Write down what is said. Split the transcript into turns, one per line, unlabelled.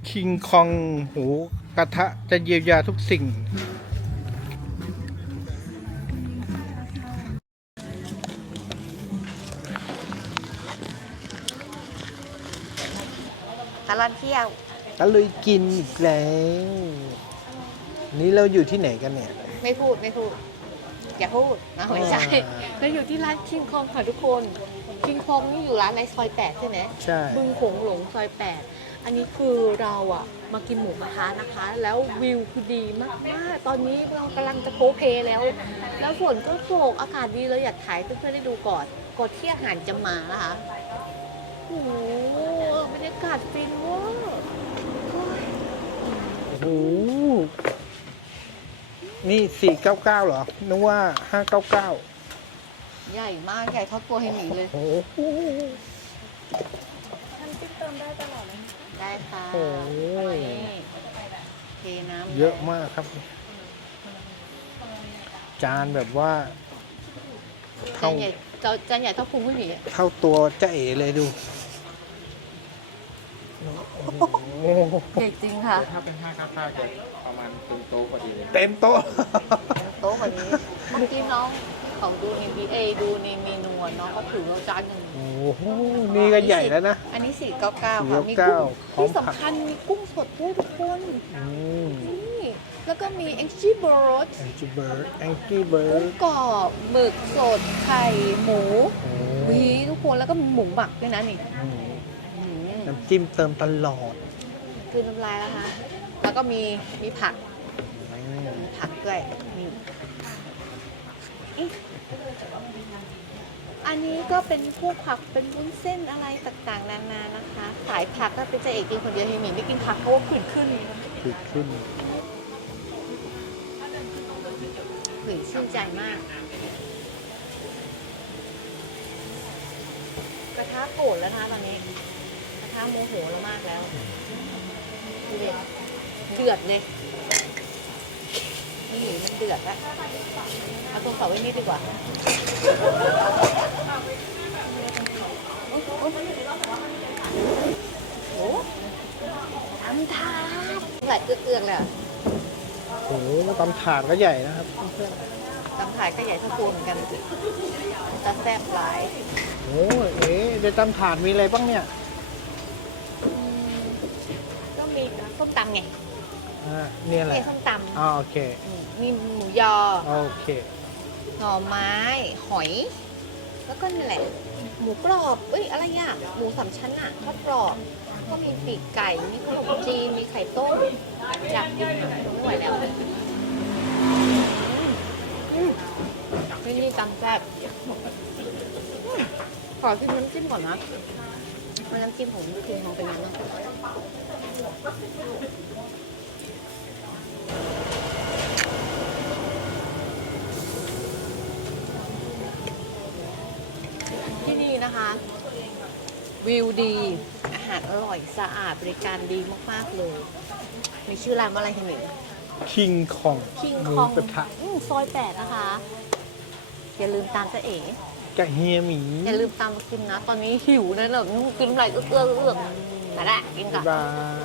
คิงคองหูกระทะจะเยียวยาทุกสิ่ง
ตลอดเที่ยว
ตะลุยกินอีกแล้ว นี่เราอยู่ที่ไหนกันเนี่ย
ไม่พูดอย่าพูดนะไม่ใช่
อ่า
เราอยู่ที่ร้านคิงคองค่ะทุกคนคิงคองนี่อยู่ร้านในซอย8ใช่ไหม
ใช่
บึงโขงหลงซอย8อันนี้คือเราอะมากินหมูกระทะนะคะ แล้ววิวคือดีมากๆตอนนี้เรากำลังจะโพเพแล้ว แล้วฝนก็ตกอากาศดีเลยอยากถ่ายให้เพื่อนๆได้ดูก่อนที่อาหารจะมานะคะโอ้โหบรรยากาศฟินเว่ะ
โอ้โหนี่499เหรอ นึกว่า599
ใหญ่มากใหญ่เท่าตัวเฮมิเลย
โอ้โห
ท่านติ๊กเติมได้ตลอดเลยได้ค่ะ
โอ้โห
นี่เทน้ำ
เยอะมากครับ จานแบบว่า
จานใหญ่จานใหญ่เท่าพุงไม่หมีอะ
เท่าตัวจะเอ๋เลยดูโอ้โห
ใหญ่จริงค่ะ
ถ้าเป็น5ข้าวๆจะประมาณเต็มโต๊ะพอดีเลย
เต็มโต๊ะ
โต๊ะกว่านี้เมื่อกี้น้องเขาดูในดูในเมนูอะน้องเขาถือเราจานหนึ่ง
โอ้โห นี่ก็ใหญ่แล้วนะ
อันนี้499ค่ะมีกุ้ง
499พร้อม
ที่
ผัก
สำคัญมีกุ้งสดด้วยทุกคน
อืม
นี่แล้วก็มี Angry Bird
แองกี้เบิร์ดแองกี้เบิ
กุ้
ร์
ง
ด
กรอบหมึกสดไข่หมู
โอ้
วีทุกคนแล้วก็มีหมูหมักด้วยนะนี่
อืม
อืม
น้ำจิ้มเติมตลอด
คือน้ำลายแล้วคะแล้วก็มีผัก
อืม
มีผักด้วยนี่อิ๊ะอันนี้ก็เป็นพวกผักเป็นวุ้นเส้นอะไรต่างๆนานานะคะ สายผักก็เป็นเจเอกกินคนเดียวเฮมิไม่กินผักเพราะว่าผื่นขึ้น
ขึ้นขึ้น
ผื่นชื่นใจมาก กระทะโกรธแล้วนะคะตอนนี้ กระทะโมโหแล้วมากแล้วดูดิเดือดเลยนี่มันเดือดแล้วเอาตัวเสาไว้นี่ดีกว่าโอ้ทำทาดไหลเอื้องๆเลยอะ
โอ้โหตำถาดก็ใหญ่นะครับ
เพื่อนๆตำถาดก็ใหญ่เท่าปูนเหมือนกันจะแซ่บหลาย
โอ้ยเอ๊ะในตำถาดมีอะไรบ้างเนี่ย
อืมก็มีส้มตำไง
เนี่ยแหละ
ส้มตำ
อ๋อโอเค
มีหมูยอ
โอเค
หน่อไม้ หอย แล้วก็นี่แหละ หมูกรอบ เอ้ย อะไรอ่ะ หมูสามชั้นอ่ะทอดกรอบ ก็มีปีกไก่ มีขนมจีน มีไข่ต้มอยากกินไม่ไหวแล้วนี่ตำแซ่บขอชิมน้ำจิ้มก่อนนะว่าน้ำจิ้มของคุณมองเป็นยังไงบ้างที่นี่นะคะ วิวดี อาหารอร่อยสะอาดบริการดีมากๆเลย มีชื่อร้านว่าอะไรคะหนิง
คิงคอง
คิง
ห
ค
มู
อง
กระทะ
ซอย8นะคะ อย่าลืมตามเจ๊เอ๋
กับเฮียหมี
อย่าลืมตามมากินนะ ตอนนี้หิวนะแบบกินอะไรเอื้อๆแต่ละกินก่
บ๊า
อย น
บาย